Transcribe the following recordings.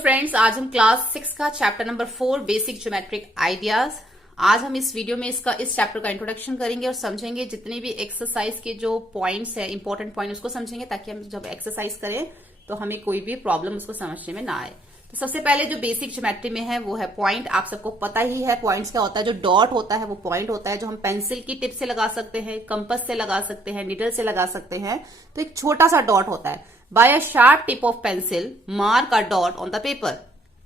Friends, आज हम class 6 का chapter number 4 basic geometric ideas. आज हम इस वीडियो में इस चैप्टर का इंट्रोडक्शन करेंगे और समझेंगे जितने भी एक्सरसाइज के जो पॉइंट्स है, इंपॉर्टेंट पॉइंट, उसको समझेंगे ताकि हम जब एक्सरसाइज करें तो हमें कोई भी प्रॉब्लम उसको समझने में ना आए। तो सबसे पहले जो बेसिक ज्योमेट्री में है वो है पॉइंट। आप सबको पता ही है पॉइंट्स क्या होता है। जो डॉट होता है वो पॉइंट होता है, जो हम पेंसिल की टिप से लगा सकते हैं, कंपास से लगा सकते हैं, निडल से लगा सकते हैं। तो एक छोटा सा डॉट होता है। By a sharp tip of pencil mark a dot on the paper.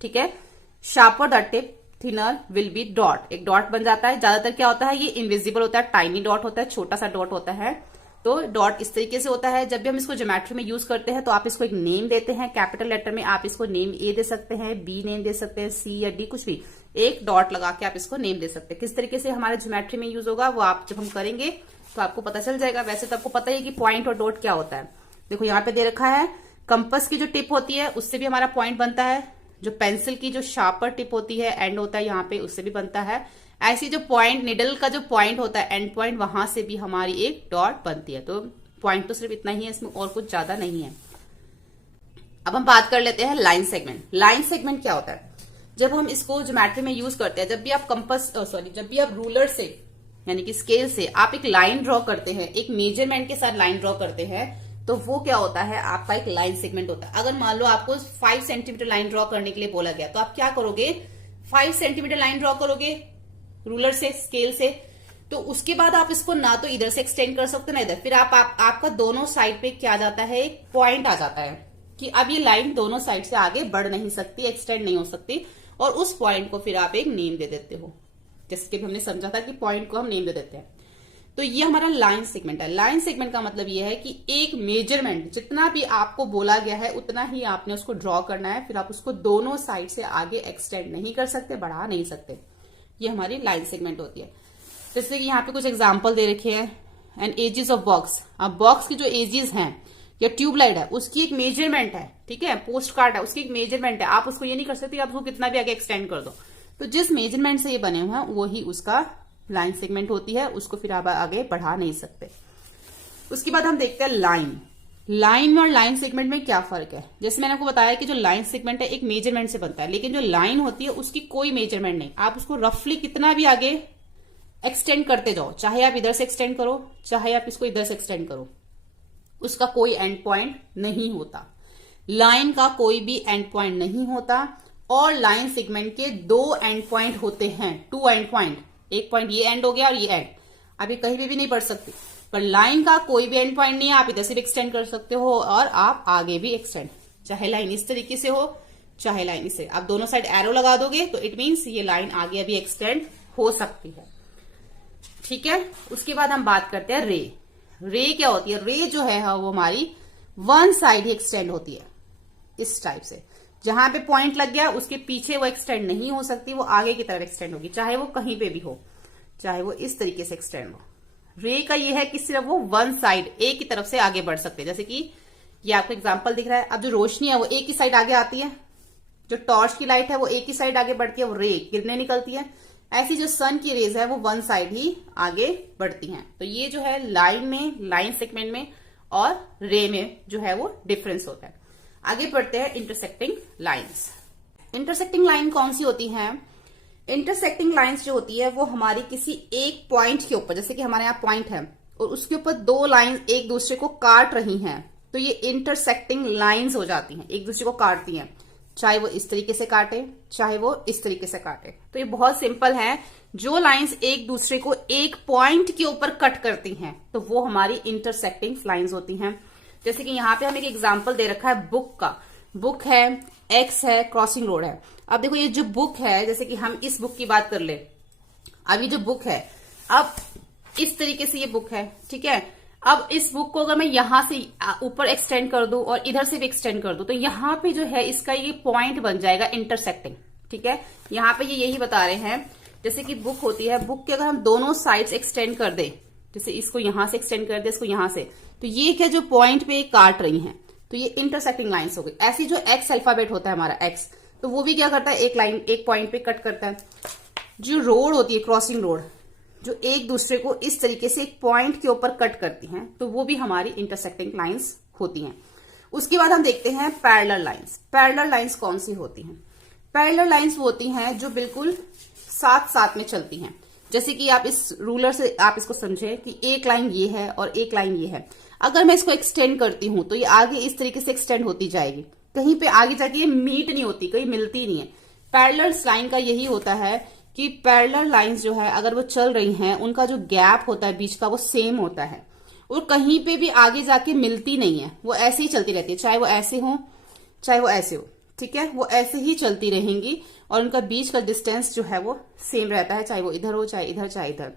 ठीक है, sharper the tip thinner will be dot. एक डॉट बन जाता है। ज्यादातर क्या होता है, ये इनविजिबल होता है, टाइनी डॉट होता है, छोटा सा डॉट होता है। तो डॉट इस तरीके से होता है। जब भी हम इसको ज्योमेट्री में यूज करते हैं तो आप इसको एक नेम देते हैं। कैपिटल लेटर में आप इसको नेम ए दे सकते हैं, बी नेम दे सकते हैं, सी या डी, कुछ भी एक डॉट लगा के आप इसको नेम दे सकते हैं। किस तरीके से हमारे ज्योमेट्री में यूज होगा वो आप जब हम करेंगे तो आपको पता चल जाएगा। वैसे तो आपको पता ही है कि पॉइंट और डॉट क्या होता है। देखो यहाँ पे दे रखा है, कंपास की जो टिप होती है उससे भी हमारा पॉइंट बनता है। जो पेंसिल की जो शार्पर टिप होती है, एंड होता है यहाँ पे, उससे भी बनता है। ऐसी जो पॉइंट, निडल का जो पॉइंट होता है, एंड पॉइंट, वहां से भी हमारी एक डॉट बनती है। तो पॉइंट तो सिर्फ इतना ही है, इसमें और कुछ ज्यादा नहीं है। अब हम बात कर लेते हैं लाइन सेगमेंट। लाइन सेगमेंट क्या होता है? जब हम इसको ज्योमेट्री में यूज करते हैं, जब भी आप जब भी आप रूलर से यानी कि स्केल से आप एक लाइन ड्रॉ करते हैं, एक मेजरमेंट के साथ लाइन ड्रॉ करते हैं, तो वो क्या होता है, आपका एक लाइन सेगमेंट होता है। अगर मान लो आपको 5 सेंटीमीटर लाइन ड्रॉ करने के लिए बोला गया, तो आप क्या करोगे, 5 सेंटीमीटर लाइन ड्रॉ करोगे रूलर से, स्केल से। तो उसके बाद आप इसको ना तो इधर से एक्सटेंड कर सकते ना इधर। फिर आपका दोनों साइड पे क्या आ जाता है, एक पॉइंट आ जाता है कि अब ये लाइन दोनों साइड से आगे बढ़ नहीं सकती, एक्सटेंड नहीं हो सकती। और उस पॉइंट को फिर आप एक नेम दे देते हो, जैसे कि हमने समझा था कि पॉइंट को हम नेम दे देते हैं। तो ये हमारा लाइन सेगमेंट है। लाइन सेगमेंट का मतलब ये है कि एक मेजरमेंट, जितना भी आपको बोला गया है उतना ही आपने उसको ड्रॉ करना है। फिर आप उसको दोनों साइड से आगे एक्सटेंड नहीं कर सकते, बढ़ा नहीं सकते। ये हमारी लाइन सेगमेंट होती है। जैसे कि यहाँ पे कुछ एग्जाम्पल दे रखे हैं। And edges of box. अब बॉक्स की जो एजेस हैं या ट्यूबलाइट है उसकी एक मेजरमेंट है। ठीक है, पोस्ट कार्ड है, उसकी एक मेजरमेंट है। आप उसको ये नहीं कर सकते आप उसको कितना भी आगे एक्सटेंड कर दो। तो जिस मेजरमेंट से ये बने हुए हैं वही उसका लाइन सेगमेंट होती है, उसको फिर आप आगे बढ़ा नहीं सकते। उसके बाद हम देखते हैं लाइन। लाइन में और लाइन सेगमेंट में क्या फर्क है? जैसे मैंने आपको बताया कि जो लाइन सेगमेंट है एक मेजरमेंट से बनता है, लेकिन जो लाइन होती है उसकी कोई मेजरमेंट नहीं। आप उसको रफली कितना भी आगे एक्सटेंड करते जाओ, चाहे आप इधर से एक्सटेंड करो, चाहे आप इसको इधर से एक्सटेंड करो, उसका कोई एंड पॉइंट नहीं होता। लाइन का कोई भी एंड पॉइंट नहीं होता। और लाइन सेगमेंट के 2 एंड पॉइंट होते हैं, 2 एंड पॉइंट। एक पॉइंट ये एंड हो गया और ये एंड, आप ये कहीं भी नहीं बढ़ सकते। पर लाइन का कोई भी एंड पॉइंट नहीं है। आप इधर से भी एक्सटेंड कर सकते हो और आप आगे भी एक्सटेंड, चाहे लाइन इस तरीके से हो चाहे लाइन इससे। आप दोनों साइड एरो लगा दोगे तो इट मीन्स ये लाइन आगे अभी एक्सटेंड हो सकती है। ठीक है, उसके बाद हम बात करते हैं रे। रे क्या होती है? रे जो है वो हमारी वन साइड ही एक्सटेंड होती है, इस टाइप से। जहां पे पॉइंट लग गया उसके पीछे वो एक्सटेंड नहीं हो सकती, वो आगे की तरफ एक्सटेंड होगी, चाहे वो कहीं पे भी हो, चाहे वो इस तरीके से एक्सटेंड हो। रे का ये है कि सिर्फ वो वन साइड, एक की तरफ से आगे बढ़ सकते हैं। जैसे कि ये आपको एग्जांपल दिख रहा है। अब जो रोशनी है वो एक ही साइड आगे आती है, जो टॉर्च की लाइट है वो एक ही साइड आगे बढ़ती है, वो रे किरणें निकलती है। ऐसी जो सन की रेज है वो वन साइड ही आगे बढ़ती हैं। तो ये जो है लाइन में, लाइन सेगमेंट में और रे में जो है वो डिफरेंस होता है। आगे बढ़ते हैं इंटरसेक्टिंग लाइंस। इंटरसेक्टिंग लाइन कौन सी होती है? इंटरसेक्टिंग लाइंस जो होती है वो हमारी किसी एक पॉइंट के ऊपर, जैसे कि हमारे यहाँ पॉइंट है और उसके ऊपर 2 लाइन एक दूसरे को काट रही हैं, तो ये इंटरसेक्टिंग लाइंस हो जाती हैं, एक दूसरे को काटती हैं। चाहे वो इस तरीके से काटे, चाहे वो इस तरीके से काटे। तो ये बहुत सिंपल है। जो लाइंस एक दूसरे को एक पॉइंट के ऊपर कट करती हैं तो वो हमारी इंटरसेक्टिंग लाइंस होती हैं। जैसे कि यहाँ पे हमें एक एग्जाम्पल दे रखा है बुक का। बुक है, एक्स है, क्रॉसिंग रोड है। अब देखो ये जो बुक है, जैसे कि हम इस बुक की बात कर ले। अब ये जो बुक है, अब इस तरीके से ये बुक है, ठीक है। अब इस बुक को अगर मैं यहां से ऊपर एक्सटेंड कर दूं और इधर से भी एक्सटेंड कर दूं, तो यहाँ पे जो है इसका ये पॉइंट बन जाएगा इंटरसेक्टिंग। ठीक है, यहाँ पे ये यही बता रहे हैं। जैसे कि बुक होती है, बुक के अगर हम दोनों साइड्स एक्सटेंड कर दे, जैसे इसको यहां से एक्सटेंड कर दे, इसको यहां से, तो ये क्या जो पॉइंट पे काट रही हैं, तो ये इंटरसेक्टिंग लाइंस हो गई। ऐसी जो एक्स अल्फाबेट होता है हमारा एक्स, तो वो भी क्या करता है, एक लाइन, एक पॉइंट पे कट करता है। जो रोड होती है, क्रॉसिंग रोड, जो एक दूसरे को इस तरीके से एक पॉइंट के ऊपर कट करती हैं, तो वो भी हमारी इंटरसेक्टिंग लाइंस होती हैं। उसके बाद हम देखते हैं पैरेलल लाइंस। पैरेलल लाइंस कौन सी होती हैं? पैरेलल लाइंस वो होती हैं जो बिल्कुल साथ साथ में चलती हैं। जैसे कि आप इस रूलर से आप इसको समझे कि एक लाइन ये है और एक लाइन ये है। अगर मैं इसको एक्सटेंड करती हूं तो ये आगे इस तरीके से एक्सटेंड होती जाएगी, कहीं पे आगे जाके ये मीट नहीं होती, कहीं मिलती नहीं है। पैरेलल लाइन का यही होता है कि पैरेलल लाइंस जो है अगर वो चल रही हैं, उनका जो गैप होता है बीच का वो सेम होता है और कहीं पे भी आगे जाके मिलती नहीं है, वो ऐसे ही चलती रहती है, चाहे वो ऐसे हो चाहे वो ऐसे हो, ठीक है, वो ऐसे ही चलती रहेंगी और उनका बीच का डिस्टेंस जो है वो सेम रहता है, चाहे वो इधर हो चाहे इधर चाहे इधर,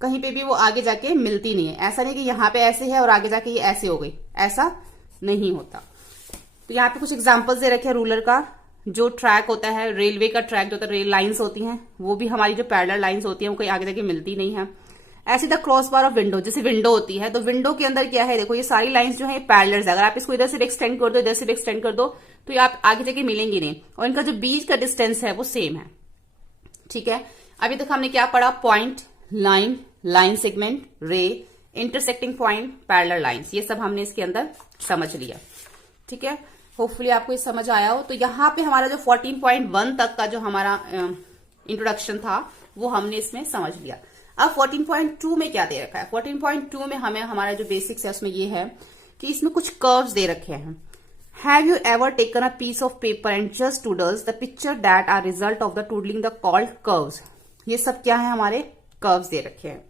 कहीं पे भी वो आगे जाके मिलती नहीं है। ऐसा नहीं कि यहाँ पे ऐसे है और आगे जाके ये ऐसे हो गई, ऐसा नहीं होता। तो यहाँ पे कुछ एग्जाम्पल्स दे रखे हैं रूलर का। जो ट्रैक होता है, रेलवे का ट्रैक जो होता है, रेल लाइंस होती हैं, वो भी हमारी जो पैरेलल लाइंस होती है वो कहीं आगे जाके मिलती नहीं है। ऐसे the cross bar of window, जैसे विंडो होती है तो विंडो के अंदर क्या है, देखो ये सारी लाइंस जो है पैरेलल है। अगर आप इसको इधर से एक्सटेंड कर दो, इधर से एक्सटेंड कर दो तो ये आप आगे जाके मिलेंगी नहीं और इनका जो बीच का डिस्टेंस है वो सेम है, ठीक है। अभी तक हमने क्या पढ़ा? पॉइंट, लाइन, लाइन सेगमेंट, रे, इंटरसेक्टिंग पॉइंट, पैरेलल लाइंस, ये सब हमने इसके अंदर समझ लिया, ठीक है। होपफुली आपको ये समझ आया हो। तो यहाँ पे हमारा जो 14.1 तक का जो हमारा इंट्रोडक्शन था वो हमने इसमें समझ लिया। अब 14.2 में क्या दे रखा है? 14.2 में हमें हमारा जो बेसिक्स है उसमें ये है कि इसमें कुछ कर्व्स दे रखे हैं। Have you ever taken a piece of paper and just doodles the picture that are result of the doodling the called curves. ये सब क्या है? हमारे कर्व्स दे रखे हैं।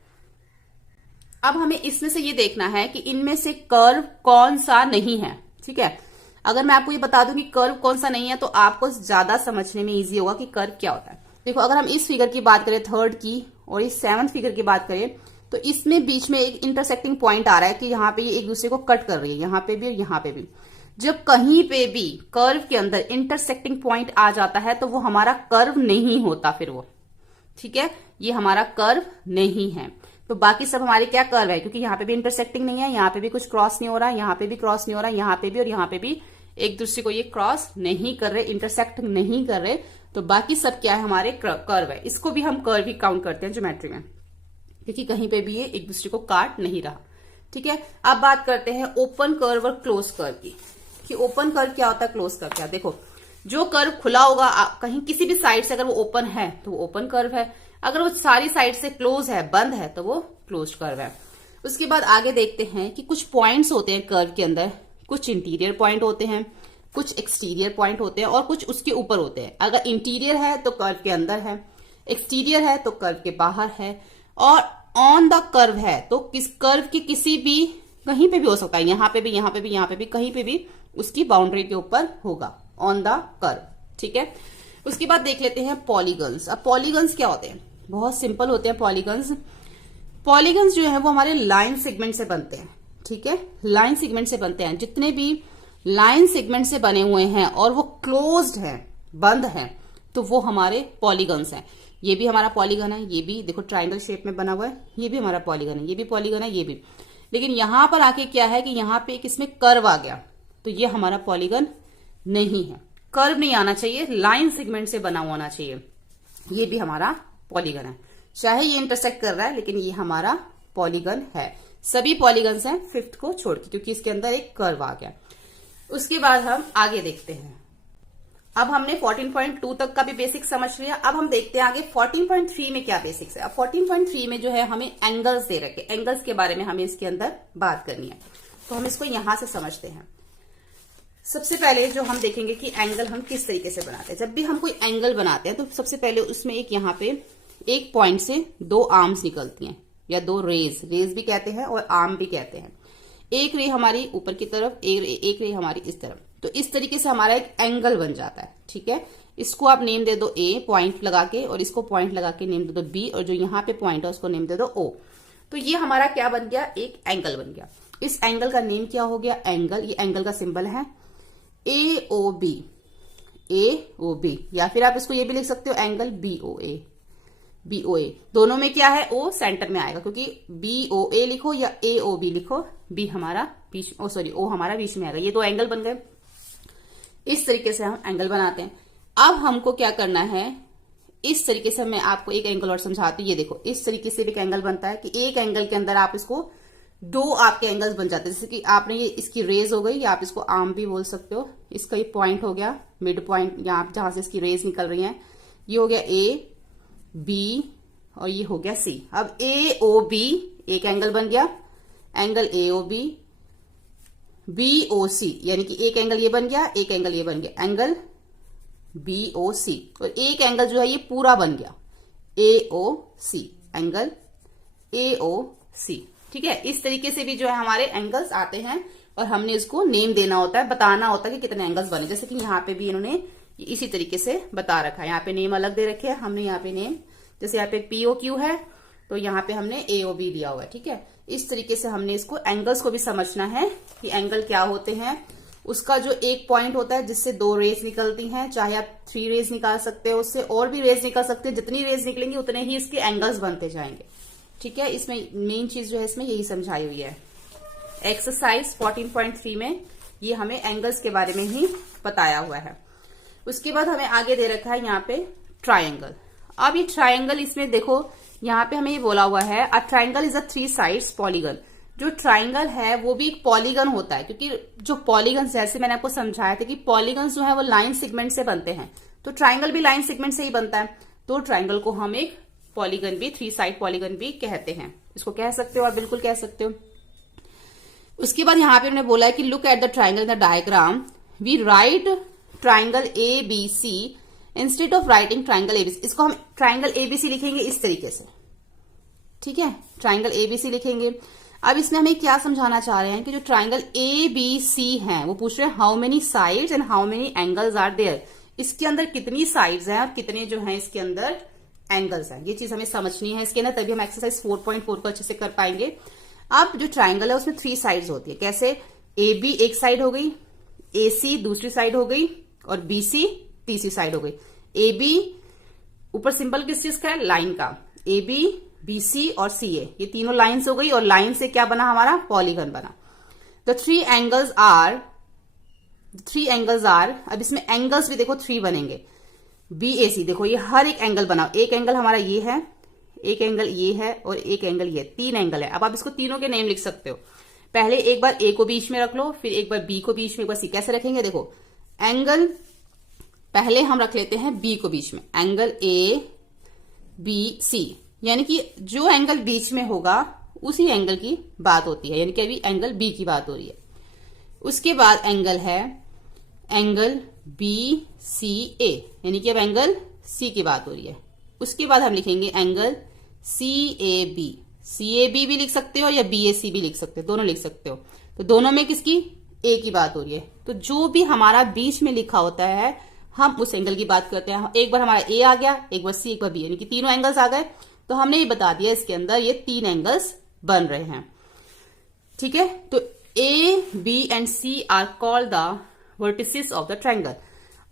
अब हमें इसमें से ये देखना है कि इनमें से कर्व कौन सा नहीं है, ठीक है। अगर मैं आपको ये बता दूं कि कर्व कौन सा नहीं है तो आपको ज्यादा समझने में इजी होगा कि कर्व क्या होता है। देखो, अगर हम इस फिगर की बात करें, थर्ड की, और इस 7th फिगर की बात करें तो इसमें बीच में एक इंटरसेक्टिंग पॉइंट आ रहा है कि यहाँ पे ये एक दूसरे को कट कर रही है, यहाँ पे भी और यहाँ पे भी। जब कहीं पे भी कर्व के अंदर इंटरसेक्टिंग पॉइंट आ जाता है तो वो हमारा कर्व नहीं होता फिर वो, ठीक है, ये हमारा कर्व नहीं है। तो बाकी सब हमारे क्या कर्व है, क्योंकि यहाँ पे भी इंटरसेक्टिंग नहीं है, यहाँ पे भी कुछ क्रॉस नहीं हो रहा, यहाँ पे भी क्रॉस नहीं हो रहा, यहाँ पे भी और यहाँ पे भी एक दूसरे को ये क्रॉस नहीं कर रहे, इंटरसेक्ट नहीं कर रहे, तो बाकी सब क्या है? हमारे कर्व है। इसको भी हम कर्व ही काउंट करते हैं ज्योमेट्री में, क्योंकि कहीं पे भी ये एक दूसरे को काट नहीं रहा, ठीक है। अब बात करते हैं ओपन कर्व और क्लोज कर्व की, कि ओपन कर्व क्या होता है, क्लोज कर्व क्या। देखो, जो कर्व खुला होगा कहीं किसी भी साइड से, अगर वो ओपन है तो वो ओपन कर्व है, अगर वो सारी साइड से क्लोज है, बंद है, तो वो क्लोज कर्व है। उसके बाद आगे देखते हैं कि कुछ पॉइंट्स होते हैं कर्व के अंदर, कुछ इंटीरियर पॉइंट होते हैं, कुछ एक्सटीरियर पॉइंट होते हैं और कुछ उसके ऊपर होते हैं। अगर इंटीरियर है तो कर्व के अंदर है, एक्सटीरियर है तो कर्व के बाहर है, और ऑन द कर्व है तो किस कर्व के किसी भी, कहीं पे भी हो सकता है, यहाँ पे भी, यहाँ पे भी, यहाँ पे भी, कहीं पे भी उसकी बाउंड्री के ऊपर होगा, ऑन द कर्व, ठीक है। उसके बाद देख लेते हैं पॉलीगन्स। अब पॉलीगन्स क्या होते हैं? बहुत सिंपल होते हैं पॉलीगन्स। पॉलीगन्स जो है वो हमारे लाइन सेगमेंट से बनते हैं, ठीक है, लाइन सेगमेंट से बनते हैं। जितने भी लाइन सेगमेंट से बने हुए हैं और वो क्लोज्ड है, बंद है, तो वो हमारे पॉलीगन्स हैं। ये भी हमारा पॉलीगन है, ये भी देखो ट्रायंगल शेप में बना हुआ है, ये भी हमारा पॉलीगन है, ये भी पॉलीगन है, ये भी। लेकिन यहां पर आके क्या है कि यहाँ पे एक इसमें कर्व आ गया, तो ये हमारा पॉलीगन नहीं है। कर्व नहीं आना चाहिए, लाइन सेगमेंट से बना होना चाहिए। ये भी हमारा पॉलीगन है, चाहे ये इंटरसेक्ट कर रहा है, लेकिन ये हमारा पॉलीगन है। सभी पॉलीगन्स हैं 5th को छोड़ के, क्योंकि इसके अंदर एक कर्व आ गया। उसके बाद हम आगे देखते हैं। अब हमने 14.2 तक का भी बेसिक समझ लिया। अब हम देखते हैं आगे 14.3 में क्या बेसिक्स है। अब 14.3 में जो है हमें एंगल्स दे रखे, एंगल्स के बारे में हमें इसके अंदर बात करनी है, तो हम इसको यहां से समझते हैं। सबसे पहले जो हम देखेंगे कि एंगल हम किस तरीके से बनाते हैं। जब भी हम कोई एंगल बनाते हैं तो सबसे पहले उसमें एक यहाँ पे एक पॉइंट से 2 आर्म्स निकलती हैं, या 2 रेज भी कहते हैं और आर्म भी कहते हैं। एक रे हमारी ऊपर की तरफ, एक रे हमारी इस तरफ, तो इस तरीके से हमारा एक एंगल बन जाता है, ठीक है। इसको आप नेम दे दो ए पॉइंट लगा के, और इसको पॉइंट लगा के नेम दे दो बी, और जो यहाँ पे पॉइंट है उसको नेम दे दो ओ। तो ये हमारा क्या बन गया? एक एंगल बन गया। इस एंगल का नेम क्या हो गया? एंगल। ये एंगल का सिंबल है AOB, AOB, या फिर आप इसको ये भी लिख सकते हो एंगल BOA, BOA। दोनों में क्या है? O सेंटर में आएगा, क्योंकि BOA लिखो या AOB लिखो, B हमारा बीच, O हमारा बीच में आएगा। ये 2 एंगल बन गए। इस तरीके से हम एंगल बनाते हैं। अब हमको क्या करना है, इस तरीके से मैं आपको एक एंगल और समझाती हूँ। ये देखो, इस तरीके से भी एक एंगल बनता है कि एक एंगल के अंदर आप इसको दो आपके एंगल्स बन जाते हैं। जैसे कि आपने ये इसकी रेज हो गई, या आप इसको आर्म भी बोल सकते हो। इसका ये पॉइंट हो गया, मिड पॉइंट, यहाँ जहां से इसकी रेज निकल रही है। ये हो गया ए बी और ये हो गया सी। अब ए ओ बी एक एंगल बन गया, angle A O B, B O C, यानी कि एक एंगल ये बन गया, एक एंगल ये बन गया, एंगल बी ओ सी। और एक एंगल जो है ये पूरा बन गया, ए ओ सी, एंगल ए ओ सी। ठीक है, इस तरीके से भी जो है हमारे एंगल्स आते हैं और हमने इसको नेम देना होता है, बताना होता है कि कितने एंगल्स बने। जैसे कि यहाँ पे भी इन्होंने इसी तरीके से बता रखा है, यहाँ पे नेम अलग दे रखे हैं हमने, यहाँ पे नेम, जैसे यहाँ पे पीओ क्यू है तो यहाँ पे हमने एओ बी दिया हुआ है। ठीक है, इस तरीके से हमने इसको एंगल्स को भी समझना है कि एंगल क्या होते हैं। उसका जो एक पॉइंट होता है जिससे दो रेज निकलती हैं, चाहे आप 3 रेज निकाल सकते हो, उससे और भी रेज निकल सकते हैं। जितनी रेज निकलेंगी उतने ही इसके एंगल्स बनते जाएंगे। ठीक है, इसमें मेन चीज जो है इसमें यही समझाई हुई है। एक्सरसाइज 14.3 में ये हमें एंगल्स के बारे में ही बताया हुआ है। उसके बाद हमें आगे दे रखा है यहाँ पे ट्राइंगल। अब ये ट्राइंगल, इसमें देखो यहाँ पे हमें ये बोला हुआ है a triangle is a 3 sides polygon. जो ट्राइंगल है वो भी एक पॉलीगन होता है, क्योंकि जो पॉलीगन, जैसे मैंने आपको समझाया था कि पॉलीगन जो है वो लाइन सेगमेंट से बनते हैं, तो ट्राइंगल भी लाइन सेगमेंट से ही बनता है। तो ट्राइंगल को हम एक पॉलीगन भी, 3 साइड पॉलीगन भी कहते हैं। इसको कह सकते हो, आप बिल्कुल कह सकते हो। उसके बाद यहाँ पे उन्होंने बोला है कि look at the triangle in the diagram, we write triangle A B C instead of writing triangle ABC. इसको हम ट्राइंगल एबीसी लिखेंगे इस तरीके से। ठीक है, ट्राइंगल एबीसी लिखेंगे। अब इसमें हमें क्या समझाना चाह रहे हैं कि जो ट्राइंगल ए बी सी है वो पूछ रहे हैं how many sides and how many angles are there. इसके अंदर कितनी साइड्स हैं और कितने जो हैं इसके अंदर एंगल्स हैं, ये चीज हमें समझनी है इसके अंदर, तभी हम एक्सरसाइज 4.4 को अच्छे से कर पाएंगे। अब जो ट्राइंगल है उसमें 3 साइड्स होती है। कैसे? ए बी एक साइड हो गई, ए सी दूसरी साइड हो गई और बी सी तीसरी साइड हो गई। ए बी ऊपर सिंबल किस चीज का है? लाइन का। ए बी, बी सी और सी ए, ये तीनों लाइन्स हो गई और लाइन से क्या बना हमारा? पॉलीगन बना। द थ्री एंगल्स आर, अब इसमें एंगल्स भी देखो 3 बनेंगे। बी ए सी, देखो ये हर एक एंगल बना, एक एंगल हमारा ये है, एक एंगल ये है और एक एंगल ये, 3 एंगल है। अब आप इसको तीनों के नेम लिख सकते हो। पहले एक बार ए को बीच में रख लो, फिर एक बार बी को बीच में, एक बार सी। कैसे रखेंगे? देखो एंगल पहले हम रख लेते हैं बी को बीच में, एंगल ए बी सी, यानी कि जो एंगल बीच में होगा उसी एंगल की बात होती है, यानी कि अभी एंगल बी की बात हो रही है। उसके बाद एंगल है एंगल बी सी ए, यानी कि अब एंगल सी की बात हो रही है। उसके बाद हम लिखेंगे angle C A B. C A B भी लिख सकते हो या बी ए सी भी लिख सकते हो, दोनों लिख सकते हो। तो दोनों में किसकी? ए की बात हो रही है। तो जो भी हमारा बीच में लिखा होता है हम उस एंगल की बात करते हैं। एक बार हमारा ए आ गया, एक बार सी, एक बार बी, यानी कि तीनों एंगल्स आ गए। तो हमने ये बता दिया इसके अंदर ये 3 एंगल्स बन रहे हैं। ठीक है, तो A B and C are called the vertices of the triangle.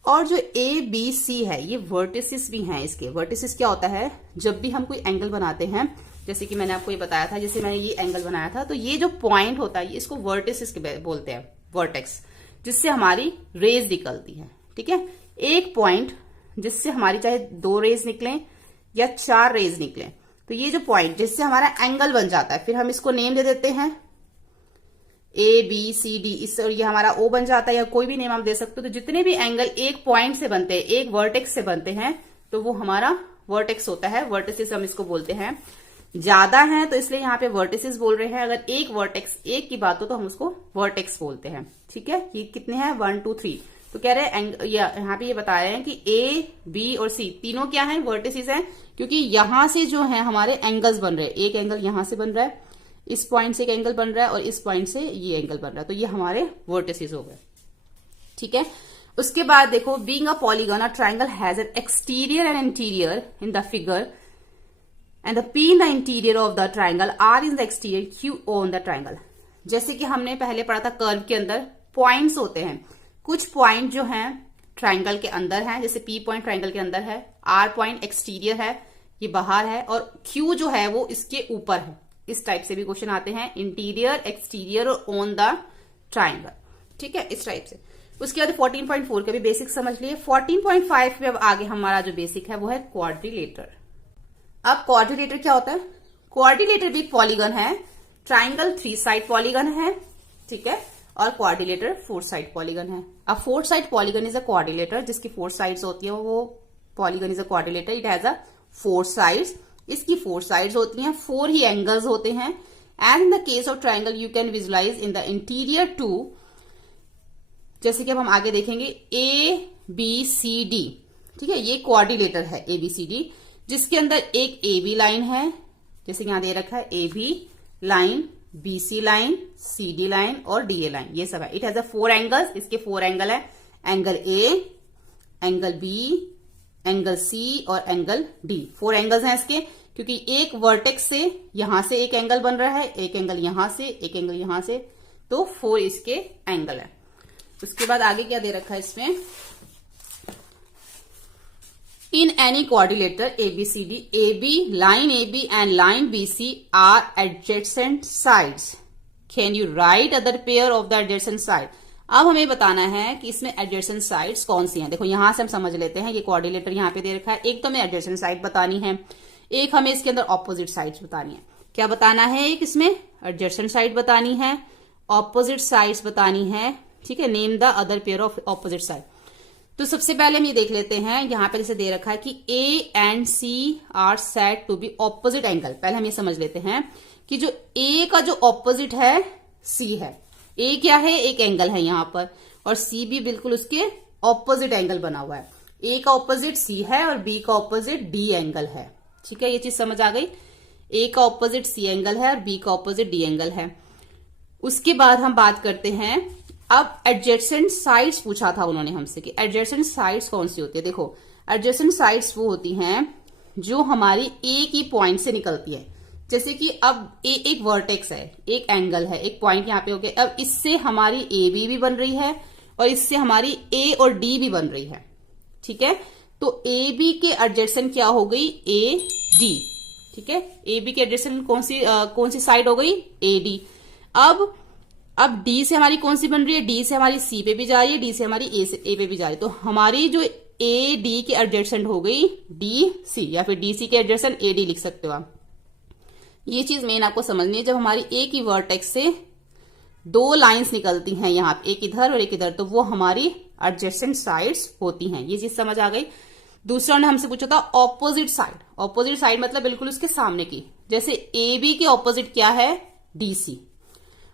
और जो ए बी सी है ये वर्टिसेस भी हैं इसके। वर्टिसेस क्या होता है? जब भी हम कोई एंगल बनाते हैं, जैसे कि मैंने आपको ये बताया था, जैसे मैंने ये एंगल बनाया था, तो ये जो पॉइंट होता है इसको वर्टिसेस बोलते हैं, वर्टेक्स, जिससे हमारी रेज निकलती है। ठीक है, एक पॉइंट जिससे हमारी चाहे 2 रेज निकलें या 4 रेज निकलें, तो ये जो पॉइंट जिससे हमारा एंगल बन जाता है, फिर हम इसको नेम दे देते हैं ए बी सी डी, इससे, और ये हमारा ओ बन जाता है, या कोई भी नेम आप दे सकते हो। तो जितने भी एंगल एक पॉइंट से बनते हैं, एक वर्टेक्स से बनते हैं, तो वो हमारा वर्टेक्स होता है। वर्टिसेस हम इसको बोलते हैं। ज्यादा है तो इसलिए यहाँ पे वर्टिसेस बोल रहे हैं। अगर एक वर्टेक्स, एक की बात हो तो हम उसको वर्टेक्स बोलते हैं। ठीक है, ये कितने हैं? 1 2 3। तो कह रहे हैं यहाँ पे ये बता रहे हैं कि ए बी और सी तीनों क्या हैं? वर्टिसेस हैं, क्योंकि यहां से जो है हमारे एंगल्स बन रहे हैं। एक एंगल यहां से बन रहा है, इस पॉइंट से एक एंगल बन रहा है और इस पॉइंट से ये एंगल बन रहा है, तो ये हमारे वर्टिसेस हो गए। ठीक है, उसके बाद देखो being a polygon, a triangle has an exterior and interior in the figure and the P in the interior of the triangle are in the exterior Q on the triangle. जैसे कि हमने पहले पढ़ा था कर्व के अंदर points होते हैं। कुछ पॉइंट जो हैं ट्रायंगल के अंदर हैं, जैसे पी पॉइंट ट्रायंगल के अंदर है, आर पॉइंट एक्सटीरियर है, ये बाहर है, और क्यू जो है वो इसके ऊपर है। इस टाइप से भी क्वेश्चन आते हैं, इंटीरियर, एक्सटीरियर और ऑन द ट्रायंगल। ठीक है, इस टाइप से। उसके बाद 14.4 का भी बेसिक समझ लिए। 14.5 में अब आगे हमारा जो बेसिक है वो है क्वाड्रिलेटर। अब क्वाड्रिलेटर क्या होता है? क्वाड्रिलेटर भी पॉलीगन है, ट्राइंगल 3 साइड पॉलीगन है, ठीक है, और क्वाड्रिलेटर 4 साइड पॉलीगन है। अब 4 side polygon is a quadrilateral, जिसकी 4 साइड्स होती है वो polygon is a quadrilateral, it has a 4 sides, इसकी 4 साइड्स होती हैं, 4 ही एंगल्स होते हैं। And in the case of triangle you can visualize in the interior too, जैसे कि अब हम आगे देखेंगे ABCD, ठीक है, ये क्वाड्रिलेटर है ABCD, जिसके अंदर एक AB लाइन है, जैसे कि यहां दे रखा है AB line, BC line, CD line और DA लाइन, ये सब है। इट हैज अ 4 एंगल्स, इसके 4 एंगल है, angle A, angle B, angle C और एंगल D। 4 एंगल्स हैं इसके, क्योंकि एक वर्टेक्स से यहां से एक एंगल बन रहा है, एक एंगल यहां से, एक एंगल यहां से, तो 4 इसके एंगल है। उसके बाद आगे क्या दे रखा है इसमें, in any quadrilateral ABCD, AB, line AB and line BC are adjacent sides. Can you write other pair of the adjacent side? अब हमें बताना है कि इसमें adjacent sides कौन सी हैं। देखो यहां से हम समझ लेते हैं, ये क्वाड्रिलेटर यहां पे दे रखा है, एक तो हमें adjacent side बतानी है, एक हमें इसके अंदर opposite sides बतानी है। क्या बताना है, एक इसमें adjacent side बतानी है, opposite sides बतानी है, ठीक है, name the other pair of opposite side. तो सबसे पहले हम ये देख लेते हैं, यहां पे जैसे दे रखा है कि A and C are said to be opposite angle. पहले हम ये समझ लेते हैं कि जो A का जो ऑपोजिट है C है। A क्या है, एक एंगल है यहां पर, और C भी बिल्कुल उसके ऑपोजिट एंगल बना हुआ है। A का ऑपोजिट C है और B का ऑपोजिट D एंगल है, ठीक है, ये चीज समझ आ गई। A का ऑपोजिट C एंगल है और B का ऑपोजिट D एंगल है। उसके बाद हम बात करते हैं, अब एडजेसेंट साइड्स पूछा था उन्होंने हमसे कि एडजेसेंट साइड्स कौन सी होती है। देखो एडजेसेंट साइड्स वो होती हैं जो हमारी एक ही पॉइंट से निकलती है। जैसे कि अब एक वर्टेक्स है, एक एंगल है, एक पॉइंट यहाँ पे हो गया, अब इससे हमारी AB भी बन रही है और इससे हमारी A और D भी बन रही है, ठीक है। तो AB के एडजेसेंट क्या हो गई, AD, ठीक है। AB के एडजेसेंट कौन सी साइड हो गई, AD। अब D से हमारी कौन सी बन रही है, D से हमारी C पे भी जा रही है, D से हमारी A पे भी जा रही है, तो हमारी जो AD के एडजेसेंट हो गई DC, या फिर DC के एडजेसेंट AD लिख सकते हो आप। ये चीज मेन आपको समझनी है, जब हमारी एक ही वर्टेक्स से 2 लाइंस निकलती हैं यहाँ पे, एक इधर और एक इधर, तो वो हमारी एडजेसेंट साइड्स होती हैं। ये चीज समझ आ गई। दूसरा ने हमसे पूछा था ऑपोजिट साइड। ऑपोजिट साइड मतलब बिल्कुल उसके सामने की, जैसे AB के ऑपोजिट क्या है, DC,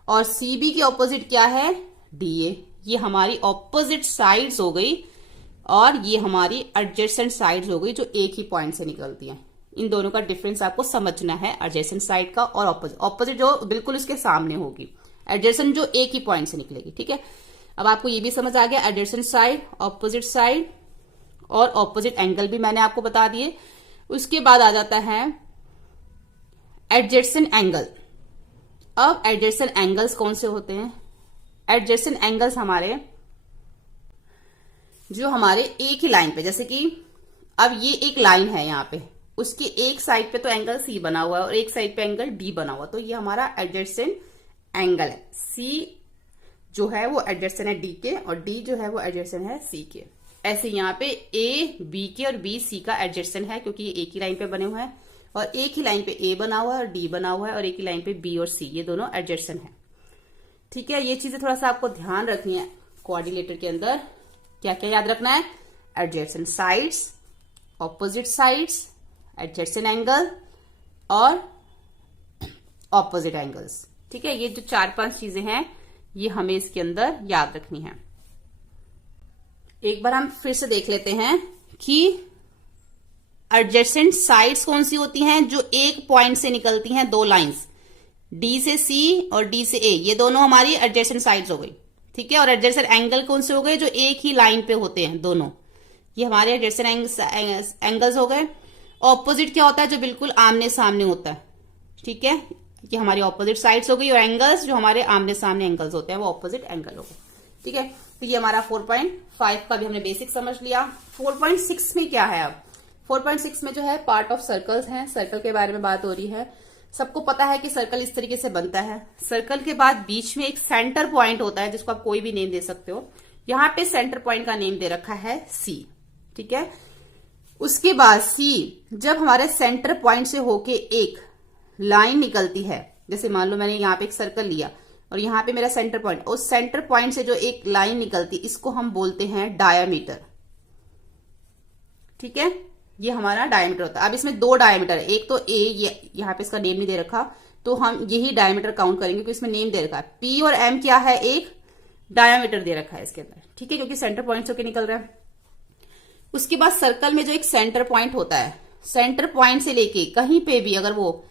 और CB के ऑपोजिट क्या है, DA। ये हमारी ऑपोजिट साइड्स हो गई और ये हमारी एडजेसेंट साइड्स हो गई जो एक ही पॉइंट से निकलती हैं। इन दोनों का डिफरेंस आपको समझना है, एडजेसेंट साइड का और ऑपोजिट। ऑपोजिट जो बिल्कुल इसके सामने होगी, एडजेसेंट जो एक ही पॉइंट से निकलेगी, ठीक है। अब आपको ये भी समझ आ गया, एडजेसेंट साइड, ऑपोजिट साइड और ऑपोजिट एंगल भी मैंने आपको बता दिए। उसके बाद आ जाता है एडजेसेंट एंगल। अब एडजेसेंट एंगल्स कौन से होते हैं, एडजेसेंट एंगल्स हमारे जो हमारे एक ही लाइन पे, जैसे कि अब ये एक लाइन है यहाँ पे, उसकी एक साइड पे तो एंगल C बना हुआ है और एक साइड पे एंगल D बना हुआ, तो ये हमारा एडजेसेंट एंगल है। C जो है वो एडजेसेंट है D के और D जो है वो एडजेसेंट है C के। ऐसे यहाँ पे A B के और B C का एडजेसेंट है, क्योंकि ये एक ही लाइन पे बने हुए हैं, और एक ही लाइन पे A बना हुआ है और D बना हुआ है, और एक ही लाइन पे B और C, ये दोनों एडजेसेंट है, ठीक है। ये चीजें थोड़ा सा आपको ध्यान रखनी है। कोऑर्डिनेटर के अंदर क्या क्या याद रखना है, adjacent sides, opposite sides, adjacent angle और ऑपोजिट एंगल्स, ठीक है। ये जो 4-5 चीजें हैं ये हमें इसके अंदर याद रखनी है। एक बार हम फिर से देख लेते हैं कि एडजेसेंट साइड्स कौन सी होती हैं, जो एक पॉइंट से निकलती हैं, 2 लाइंस, D से C और D से A, ये दोनों हमारी एडजेसेंट साइड्स हो गई, ठीक है। और एडजेसेंट एंगल कौन से हो गए, जो एक ही लाइन पे होते हैं दोनों, ये हमारे एडजेसेंट एंगल्स हो गए। ऑपोजिट क्या होता है, जो बिल्कुल आमने सामने होता है, ठीक है, ये हमारी ऑपोजिट साइड्स हो गई। और एंगल्स जो हमारे आमने सामने एंगल्स होते हैं वो ऑपोजिट एंगल हो गए, ठीक है। तो ये हमारा 4.5 का भी हमने बेसिक समझ लिया। 4.6 में क्या है, अब 4.6 में जो है पार्ट ऑफ सर्कल्स हैं, सर्कल के बारे में बात हो रही है। सबको पता है कि सर्कल इस तरीके से बनता है। सर्कल के बाद बीच में एक सेंटर पॉइंट होता है, जिसको आप कोई भी नेम दे सकते हो। यहाँ पे सेंटर पॉइंट का नेम दे रखा है C, ठीक है। उसके बाद C जब हमारे सेंटर पॉइंट से होके एक लाइन निकलती है, जैसे मान लो मैंने यहाँ पे एक सर्कल लिया और यहाँ पे मेरा सेंटर पॉइंट, उस सेंटर पॉइंट से जो एक लाइन निकलती इसको हम बोलते हैं डायामीटर। ठीक है, ये हमारा डायमीटर होता है। अब इसमें दो डायमीटर है, एक तो ए, ये यहाँ पे इसका नेम नहीं दे रखा तो हम यही डायमीटर काउंट करेंगे क्योंकि इसमें नेम दे रखा है। पी और एम क्या है, एक डायमीटर दे रखा है इसके अंदर। ठीक है, क्योंकि सेंटर पॉइंट होकर निकल रहा है। उसके बाद सर्कल में जो एक सेंटर पॉइंट होता है, सेंटर पॉइंट से लेके कहीं पे भी अगर वो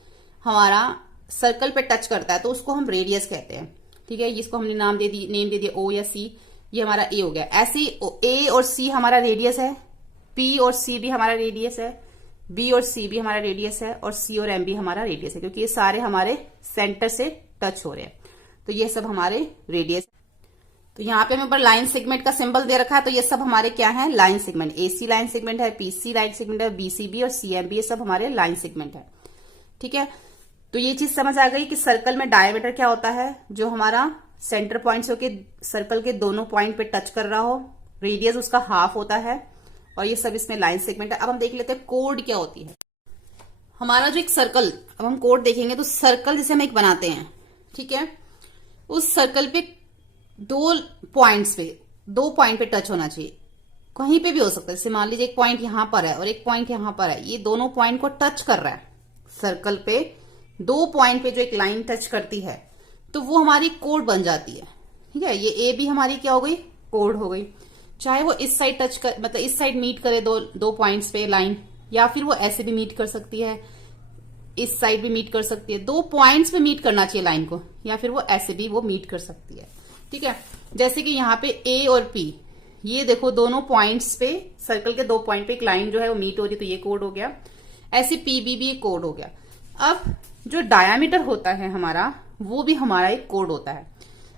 हमारा सर्कल पे टच करता है तो उसको हम रेडियस कहते हैं। ठीक है, इसको हमने नेम दे दिया ओ या सी, ये हमारा ए हो गया। ऐसे ए और सी हमारा रेडियस है, पी और सी भी हमारा रेडियस है, बी और सी भी हमारा रेडियस है, और सी और एम भी हमारा रेडियस है, क्योंकि ये सारे हमारे सेंटर से टच हो रहे हैं। तो ये सब हमारे रेडियस। तो यहाँ पे हमें ऊपर लाइन सेगमेंट का सिंबल दे रखा है, तो ये सब हमारे क्या है, line segment. AC line segment है, पीसी लाइन सेगमेंट है, बीसीबी और सीएमबी, ये सब हमारे लाइन सेगमेंट है। ठीक है, तो ये चीज समझ आ गई कि सर्कल में डायमीटर क्या होता है, जो हमारा सेंटर पॉइंट से होके सर्कल के दोनों पॉइंट पे टच कर रहा हो। रेडियस उसका हाफ होता है, और ये सब इसमें लाइन सेगमेंट है। अब हम देख लेते हैं कोड क्या होती है। हमारा जो एक सर्कल, अब हम कोड देखेंगे तो सर्कल जैसे हम एक बनाते हैं, ठीक है, उस सर्कल पे दो पॉइंट पे टच होना चाहिए। कहीं पे भी हो सकता है, जैसे मान लीजिए एक पॉइंट यहां पर है और एक पॉइंट यहां पर है, ये दोनों पॉइंट को टच कर रहा है। सर्कल पे दो पॉइंट पे जो एक लाइन टच करती है तो वो हमारी कोड बन जाती है। ठीक है, ये ए भी हमारी क्या हो गई, कोड हो गई। चाहे वो इस साइड टच कर, मतलब इस साइड मीट करे दो पॉइंट्स पे लाइन, या फिर वो ऐसे भी मीट कर सकती है, इस साइड भी मीट कर सकती है। दो पॉइंट्स पे मीट करना चाहिए लाइन को, या फिर वो ऐसे भी वो मीट कर सकती है। ठीक है, जैसे कि यहाँ पे ए और पी, ये देखो दोनों पॉइंट्स पे, सर्कल के दो पॉइंट पे एक लाइन जो है वो मीट हो रही है, तो ये कोड हो गया। ऐसे पीबी भी एक कोड हो गया। अब जो डायामीटर होता है हमारा, वो भी हमारा एक कोड होता है।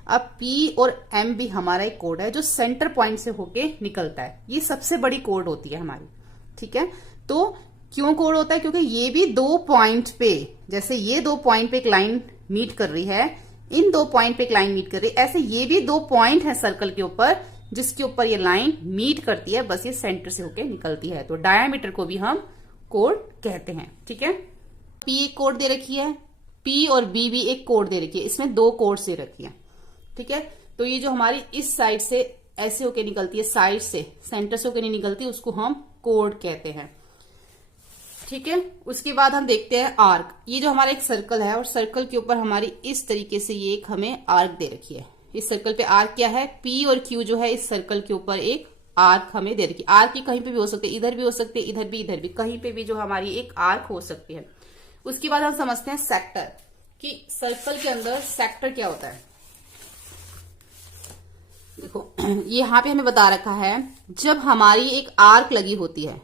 अब P और M भी हमारा एक कोड है जो सेंटर पॉइंट से होके निकलता है। ये सबसे बड़ी कोड होती है हमारी। ठीक है, तो क्यों कोड होता है, क्योंकि ये भी दो पॉइंट पे, जैसे ये दो पॉइंट पे एक लाइन मीट कर रही है, इन दो पॉइंट पे एक लाइन मीट कर रही है, ऐसे ये भी दो पॉइंट है सर्कल के ऊपर जिसके ऊपर ये लाइन मीट करती है, बस ये सेंटर से होके निकलती है। तो डायामीटर को भी हम कोड कहते हैं। ठीक है, P एक कोड दे रखी है, P और B भी एक कोड दे रखी है, इसमें दो कोड दे रखी है। ठीक है, तो ये जो हमारी इस साइड से ऐसे होके निकलती है, साइड से सेंटर से होके नहीं निकलती, उसको हम कोड कहते हैं। ठीक है, उसके बाद हम देखते हैं आर्क। ये जो हमारा एक सर्कल है और सर्कल के ऊपर हमारी इस तरीके से ये एक हमें आर्क दे रखी है। इस सर्कल पे आर्क क्या है, P और Q जो है इस सर्कल के ऊपर एक आर्क हमें दे रखी है। आर्क की कहीं पे भी हो सकती है, इधर भी हो सकती है, इधर भी, कहीं पे भी जो हमारी एक आर्क हो सकती है। उसके बाद हम समझते हैं सेक्टर, कि सर्कल के अंदर सेक्टर क्या होता है। देखो ये यहाँ पे हमें बता रखा है, जब हमारी एक आर्क लगी होती है,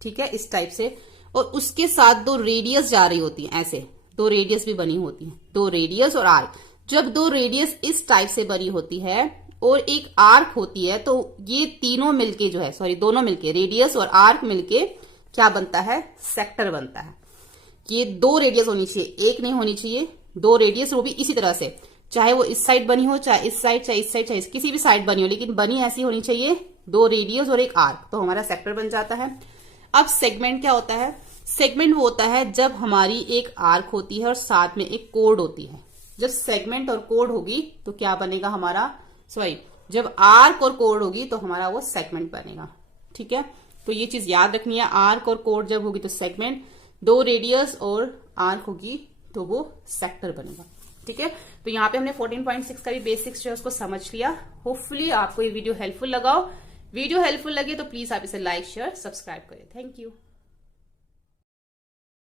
ठीक है, इस टाइप से, और उसके साथ दो रेडियस जा रही होती है, ऐसे दो रेडियस भी बनी होती है, दो रेडियस और आर्क। जब दो रेडियस इस टाइप से बनी होती है और एक आर्क होती है, तो ये तीनों मिलके जो है, दोनों मिलके, रेडियस और आर्क मिलके क्या बनता है, सेक्टर बनता है। ये दो रेडियस होनी चाहिए, एक नहीं होनी चाहिए, दो रेडियस, वो भी इसी तरह से, चाहे वो इस साइड बनी हो, चाहे इस साइड, चाहे इस साइड, चाहे किसी भी साइड बनी हो, लेकिन बनी ऐसी होनी चाहिए, दो रेडियस और एक आर्क, तो हमारा सेक्टर बन जाता है। अब सेगमेंट क्या होता है, सेगमेंट वो होता है जब हमारी एक आर्क होती है और साथ में एक कोड होती है। जब सेगमेंट और कोड होगी तो क्या बनेगा हमारा, जब आर्क और कोड होगी तो हमारा वो सेगमेंट बनेगा। ठीक है, तो ये चीज याद रखनी है, आर्क और कोड जब होगी तो सेगमेंट, दो रेडियस और आर्क होगी तो वो सेक्टर बनेगा। ठीक है, तो यहाँ पे हमने 14.6 का भी बेसिक्स जो है उसको समझ लिया। होपफुली आपको ये वीडियो हेल्पफुल लगा हो। वीडियो हेल्पफुल लगे तो प्लीज आप इसे लाइक, शेयर, सब्सक्राइब करें। Thank you.